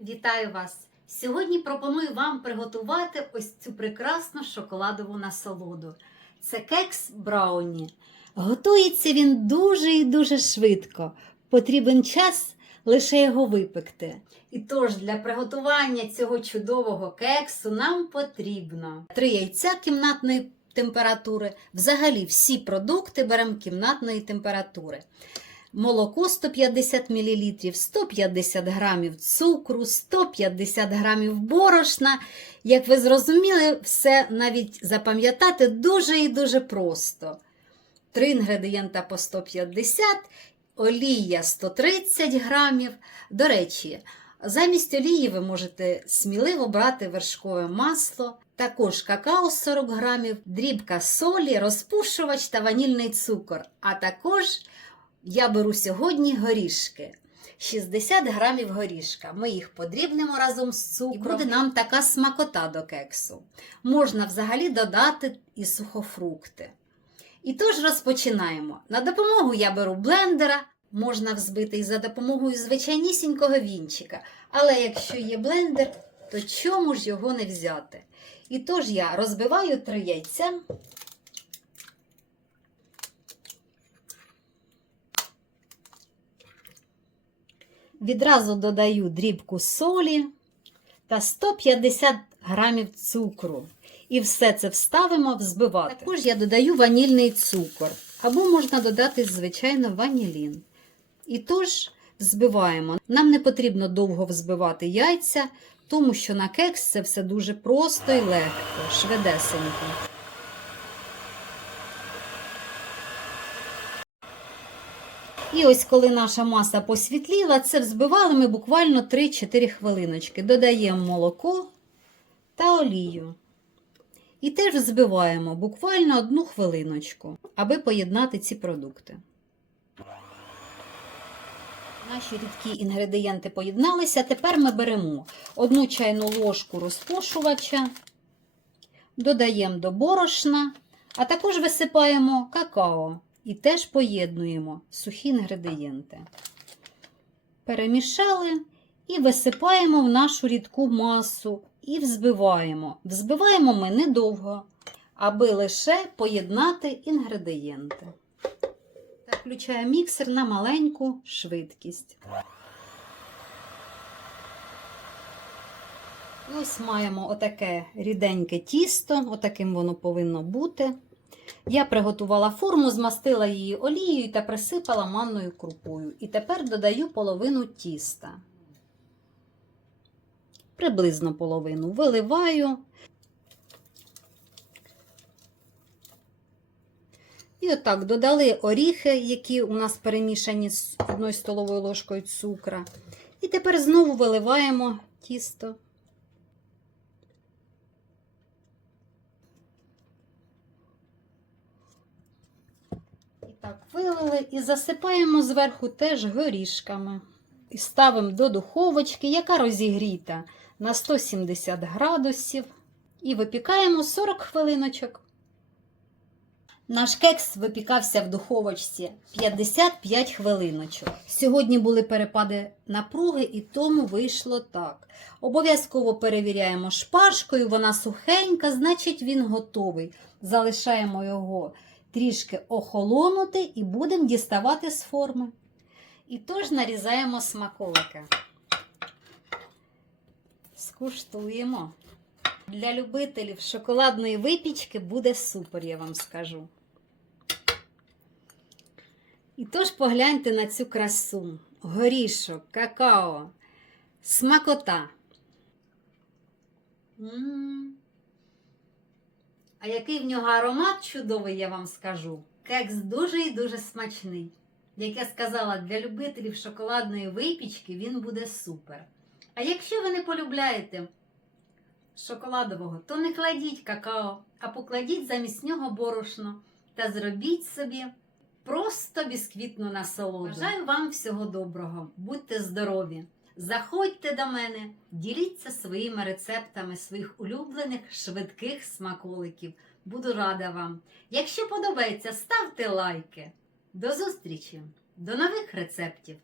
Вітаю вас! Сьогодні пропоную вам приготувати ось цю прекрасну шоколадову насолоду. Це кекс Брауні. Готується він дуже і дуже швидко. Потрібен час лише його випекти. І тож для приготування цього чудового кексу нам потрібно три яйця кімнатної температури. Взагалі всі продукти беремо кімнатної температури молоко 150 мл, 150 грамів цукру, 150 грамів борошна. Як ви зрозуміли, все навіть запам'ятати дуже і дуже просто. Три інгредієнта по 150, олія 130 грамів. До речі, замість олії ви можете сміливо брати вершкове масло, також какао 40 грамів, дрібка солі, розпушувач та ванільний цукор, а також я беру сьогодні горішки. 60 грамів горішка. Ми їх подрібнемо разом з цукром. І буде нам така смакота до кексу. Можна взагалі додати і сухофрукти. І тож розпочинаємо. На допомогу я беру блендера, можна взбити і за допомогою звичайнісінького вінчика. Але якщо є блендер, то чому ж його не взяти? І тож я розбиваю три яйця. Відразу додаю дрібку солі та 150 грамів цукру. І все це вставимо взбивати. Також я додаю ванільний цукор, або можна додати, звичайно, ванілін. І тож взбиваємо. Нам не потрібно довго взбивати яйця, тому що на кекс це все дуже просто і легко, швидесенько. І ось коли наша маса посвітліла, це взбивали ми буквально 3-4 хвилиночки. Додаємо молоко та олію. І теж взбиваємо буквально одну хвилиночку, аби поєднати ці продукти. Наші рідкі інгредієнти поєдналися. Тепер ми беремо одну чайну ложку розпушувача, додаємо до борошна, а також висипаємо какао. І теж поєднуємо сухі інгредієнти. Перемішали і висипаємо в нашу рідку масу і взбиваємо. Взбиваємо ми недовго, аби лише поєднати інгредієнти. Так, включаю міксер на маленьку швидкість. І ось маємо отаке ріденьке тісто, отаким воно повинно бути. Я приготувала форму, змастила її олією та присипала манною крупою. І тепер додаю половину тіста. Приблизно половину виливаю. І отак додали оріхи, які у нас перемішані з одною столовою ложкою цукра. І тепер знову виливаємо тісто. Так, вилили і засипаємо зверху теж горішками. І ставимо до духовочки, яка розігріта на 170 градусів. І випікаємо 40 хвилиночок. Наш кекс випікався в духовочці 55 хвилиночок. Сьогодні були перепади напруги, і тому вийшло так. Обов'язково перевіряємо шпажкою, вона сухенька, значить він готовий. Залишаємо його трішки охолонути і будемо діставати з форми. І тож нарізаємо смаколики. Скуштуємо. Для любителів шоколадної випічки буде супер, я вам скажу. І тож погляньте на цю красу. Горішок, какао, смакота. М-м. А який в нього аромат чудовий, я вам скажу. Кекс дуже і дуже смачний. Як я сказала, для любителів шоколадної випічки він буде супер. А якщо ви не полюбляєте шоколадового, то не кладіть какао, а покладіть замість нього борошно та зробіть собі просто бісквітну насолоду. Бажаю вам всього доброго, будьте здорові! Заходьте до мене, діліться своїми рецептами своїх улюблених швидких смаколиків. Буду рада вам. Якщо подобається, ставте лайки. До зустрічі, до нових рецептів!